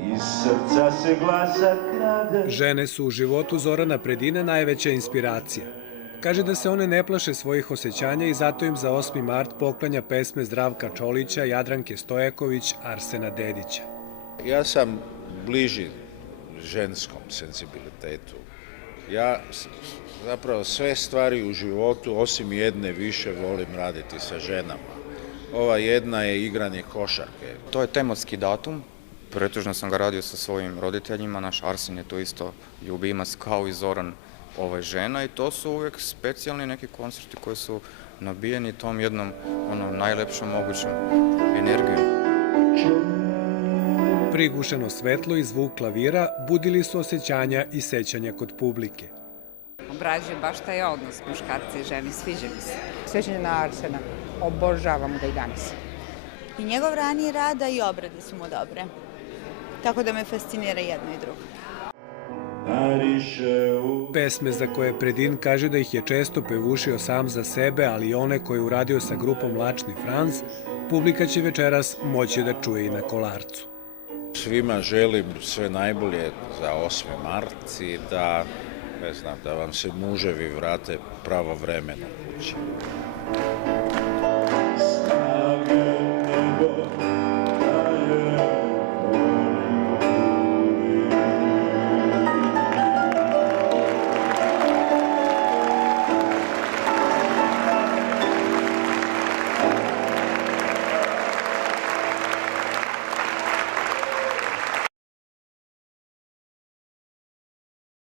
Iz srca se glasa krade. Žene su u životu Zorana Predina najveća inspiracija. Kaže da se one ne plaše svojih osjećanja i zato im za 8. mart poklanja pesme Zdravka Čolića, Jadranke Stojaković, Arsena Dedića. Ja sam bliži ženskom senzibilitetu. Ja zapravo sve stvari u životu, osim jedne, više volim raditi sa ženama. Ova jedna je igranje košarke. To je tematski datum. Pretežno sam ga radio sa svojim roditeljima. Naš Arsen je to isto ljubimac kao i Zoran žena i to su uvijek specijalni neki koncerti koji su nabijeni tom jednom najlepšom mogućom energijom. Prigušeno svetlo i zvuk klavira budili su osjećanja i sećanja kod publike. Obrađuje baš taj odnos muškarca i žene, sviđa mi se. Sećanje na Arsena, obožavam ga i danas. I njegov raniji rada i obrade su mu dobre. Tako da me fascinira jedno i drugo. Pesme za koje Predin kaže da ih je često pevušio sam za sebe, ali i one koje je uradio sa grupom Mlačni Franz, publika će večeras moći da čuje i na Kolarcu. Svima želim sve najbolje za 8. mart i da, ne znam, da vam se muževi vrate pravovremeno kući.